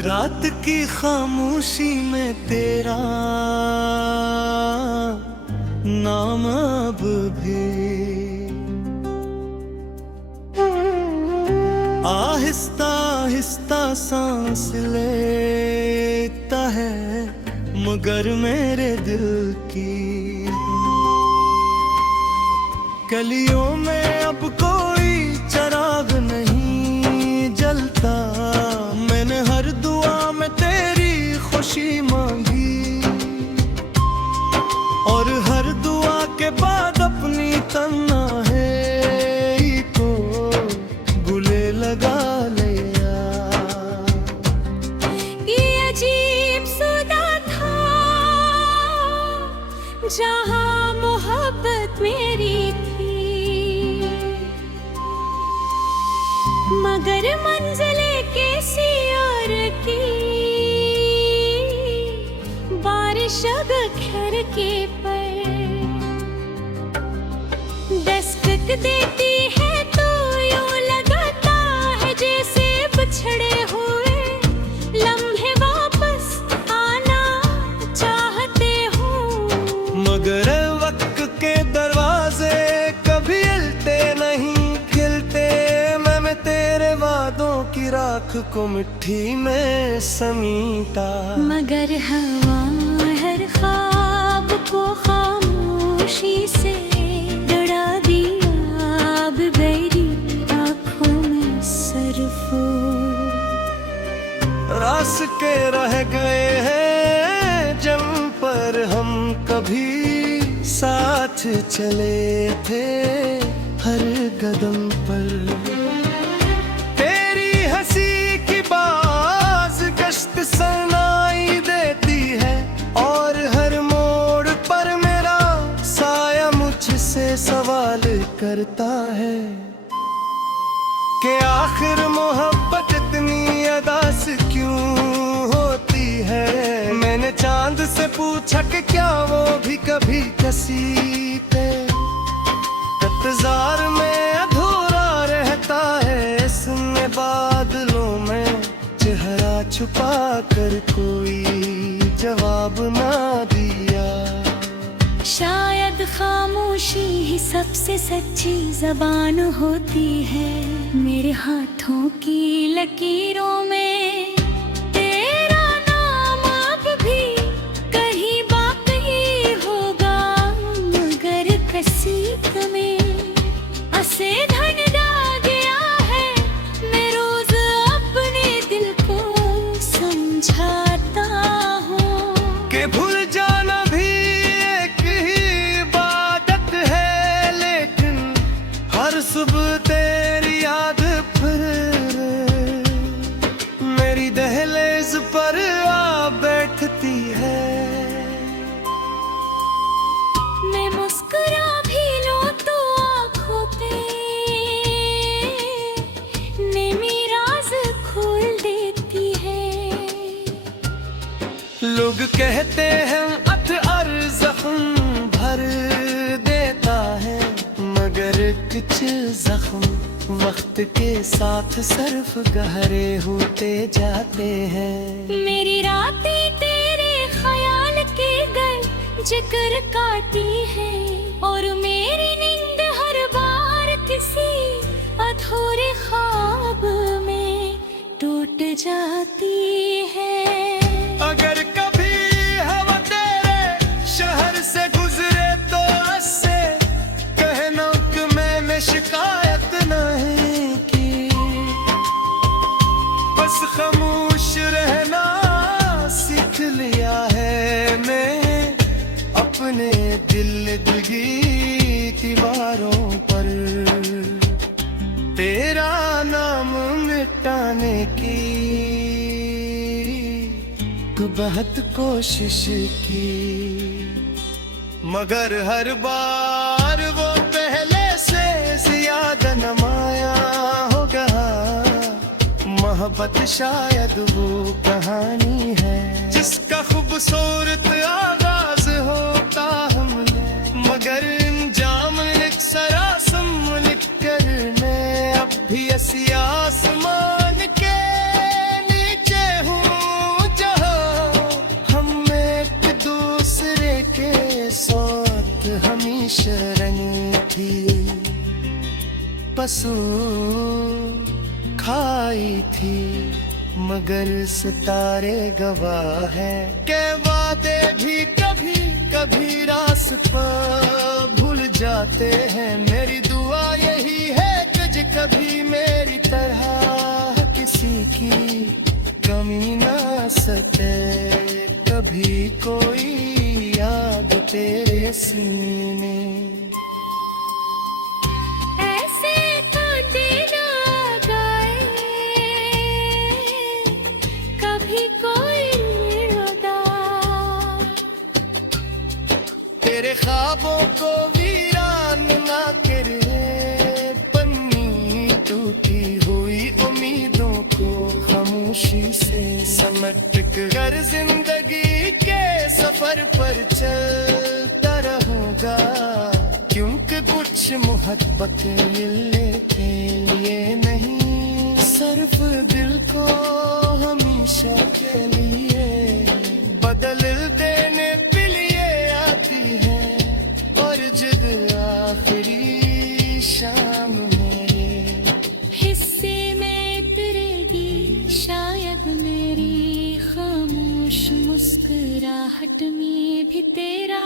रात की खामोशी में तेरा नाम अब भी आहिस्ता आहिस्ता सांस लेता है, मगर मेरे दिल की गलियों में अब कोई चिराग नहीं जलता। मैंने हर दुआ में तेरी खुशी मांगी और हर दुआ के बाद अपनी तन्हाई को गले लगा लिया। ये अजीब सुना था जहां मोहब्बत मेरी थी, मगर मंजिले कैसी और की बारिश अब घर के पर दस्तक देती है तो यूं लगता है जैसे बिछड़े हुए लम्हे वापस आना चाहते हो। मगर वक्त के दरवाजे कभी हिलते नहीं खिलते, मैं तेरे वादों की राख को मिट्टी में समीटा। मगर हवा हर ख्वाब को खामोशी से डरा दिया, अब मेरी आँखों में सरफो रास्ते रह गए हैं जम पर हम कभी साथ चले थे हर कदम पर। तेरी हंसी की बाज गश्त सुनाई देती है और हर मोड़ पर मेरा साया मुझसे सवाल करता है कि आखिर मोहब्बत इतनी अदास क्यों होती है। मैंने चांद से पूछा कि क्या वो भी कभी कसी थे, इंतजार में अधूरा रहता है इसने बादलों में चेहरा छुपा कर कोई जवाब ना दिया। शायद खामोशी ही सबसे सच्ची जबान होती है, मेरे हाथों की लकीरों में तेरा नाम अब भी कहीं बाकी होगा। मगर कसीद में असे धन गया है, मैं रोज अपने दिल को समझाता हूँ कि भूल जाना भी एक ही इबादत है, लेकिन हर सुबह तेरी याद फिर मेरी दहलीज पर आ बैठती है। मैं मुस्कुरा भी लूं तो आँखों पे नेमी राज खोल देती है। लोग कहते हैं अथर जख्म भर देता है, मगर कुछ जख्म वक्त के साथ सिर्फ गहरे होते जाते हैं। मेरी रातें तेरे ख्याल के गल जिक्र काटी है और मेरी नींद हर बार किसी अधूरे ख्वाब में टूट जाती है। अगर कभी हवा तेरे शहर से गुजरे तो उससे कहना कि मैंने शिकायत नहीं की, बस खामोश रहना सीख लिया है मैं अपने दिल की दीवारों पर। तेरा नाम मिटाने की तो बहुत कोशिश की, मगर हर बार वो पहले से ज्यादा नमाया होगा। मोहब्बत शायद वो कहानी है जिसका खूबसूरत आगाज होता हमने, मगर इंजाम एक सरासम लिख कर मैं अब भी ऐसी आसमान के नीचे हूँ। थी पसू खाई थी, मगर सितारे गवाह है के वादे भी कभी कभी रास्ता भूल जाते हैं। मेरी दुआ यही है कि जो कभी मेरी तरह किसी की कमी ना सके, कभी कोई याद तेरे सीने। ऐसे कांटे ना गाए कभी कोई रुदा, तेरे ख्वाबों को वीरान ना करे, पन्नी टूटी हुई उम्मीदों को खामोशी से समेट कर जिंदगी के सफर पर चलता रहूंगा, क्योंकि कुछ मोहब्बतें मिलने के लिए नहीं, सिर्फ दिल को हमेशा के लिए बदल देने के लिए आती है। और जब आखिरी शाम में हिस्से में उतरेगी शायद मेरी खामोश मुस्कुराहट में भी तेरा